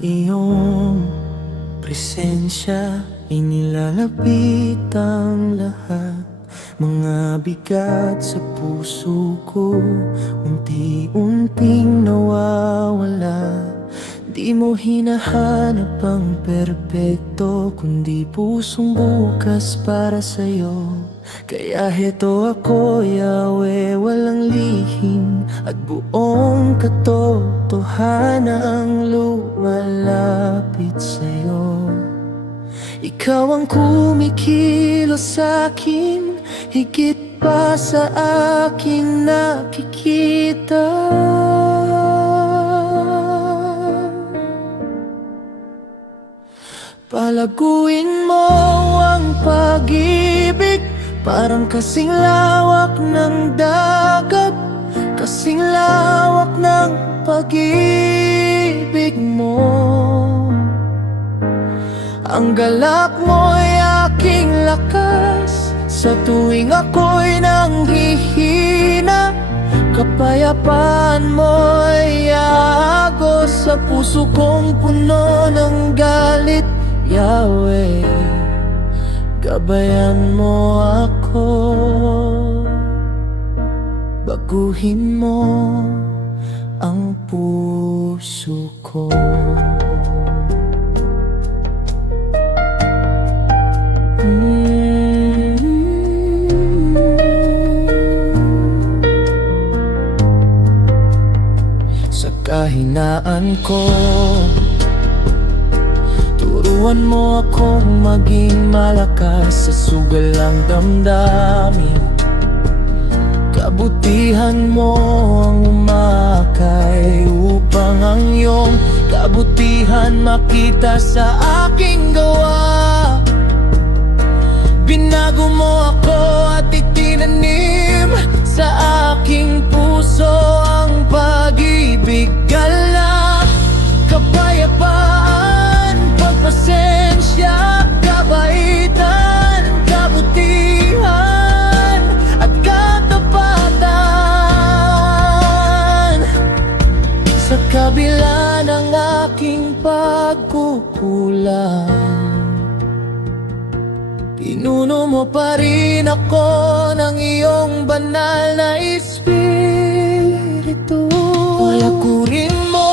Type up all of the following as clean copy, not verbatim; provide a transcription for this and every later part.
iyong presensya, inilalapit ang lahat. Mga bigat sa puso ko, unti-unting nawawala. Di mo hinahanap ang perpekto, kundi pusong bukas para sa'yo. Kaya heto ako, Yahweh, walang lihim at buong katotohanang lumalapit sa'yo. Ikaw ang kumikilos sa'kin, higit pa sa aking nakikita. Palaguin mo ang pag-ibig, parang kasing lawak ng dagat, kasing lawak ng pag-ibig mo. Ang galak mo'y aking lakas, sa tuwing ako'y nanghihina. Kapayapaan mo'y agos sa puso kong puno ng galit. Yahweh, gabayan mo ako, baguhin mo ang puso ko. Sa kahinaan ko, turuan mo akong maging malakas sa sugal ng damdamin. Kabutihan mo ang umakay upang ang iyong kabutihan makita sa aking gawa. Binago mo ako at itinanim sa aking puso ang pag-ibig, galak, kapayapaan, pagpasensya, kabaitan, kabutihan at katapatan. Sa kabila ng aking pagkukulang, pinuno mo pa rin ako ng iyong banal na espiritu. Palaguin mo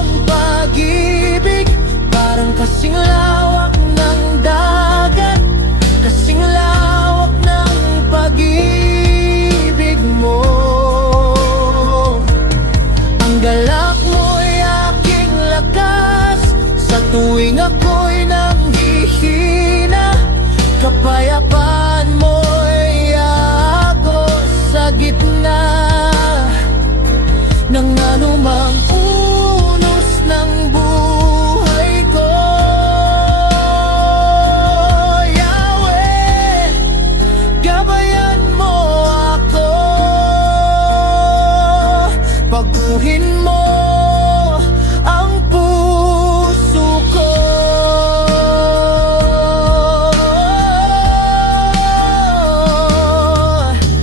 ang pag-ibig, parang kasing lawak ng dagat, kasing lawak ng pag-ibig mo. Ang galak mo'y aking lakas, sa tuwing ako'y nanghihina. Kapayapaan mo'y agos sa gitna ng anumang unos ng buhay ko. Yahweh, gabayan mo ako, baguhin mo ang puso ko.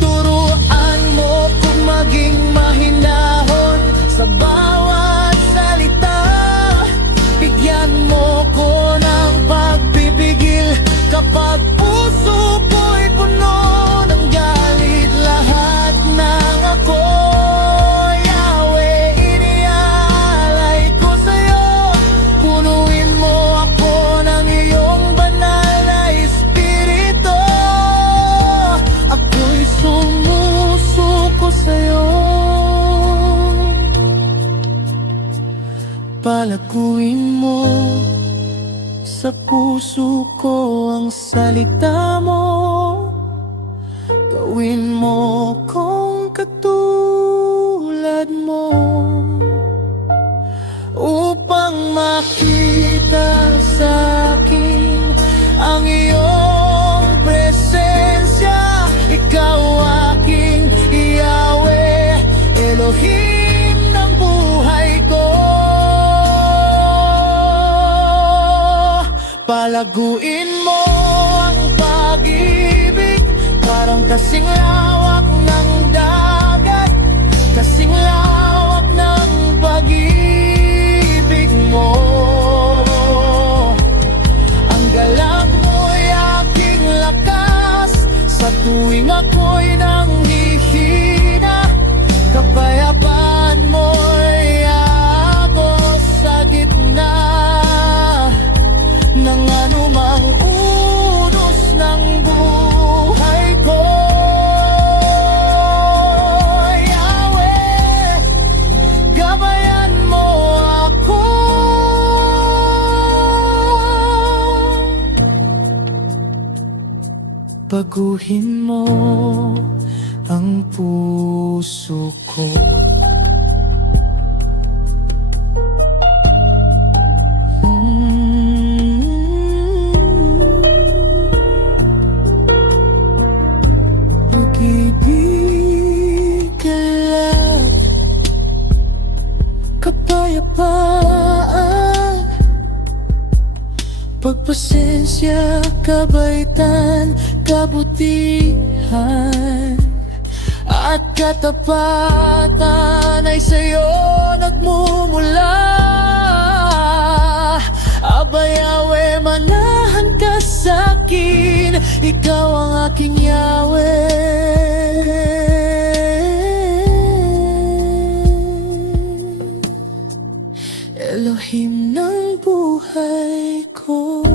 Turuan mo kung maging mahinahon sa bawat salita. Bigyan mo ko ng pagpipigil kapag puso ko'y puno ng galit. Lahat ng ako, Yahweh, iniaalay ko sa'yo. Punuin mo ako ng iyong banal na espiritu. Ako'y sumusuko sa'yo. Palaguin mo sa puso ko ang salita mo. Gawin mo kong katulad mo, upang makita sa akin ang iyong presensya. Ikaw aking Yahweh, Elohim ng buhay ko. Palaguin mo ang pag-ibig, parang kasing lawak ng dagat, kasing lawak ng pag-ibig mo. baguhin mo ang puso ko. Pag-ibig at kapayapaan, pagpasensya, kabaitan, kabutihan at katapatan ay sa'yo nagmumula. Abay, Yahweh, manahan ka sa'kin, ikaw ang aking Yahweh. Elohim ng buhay ko.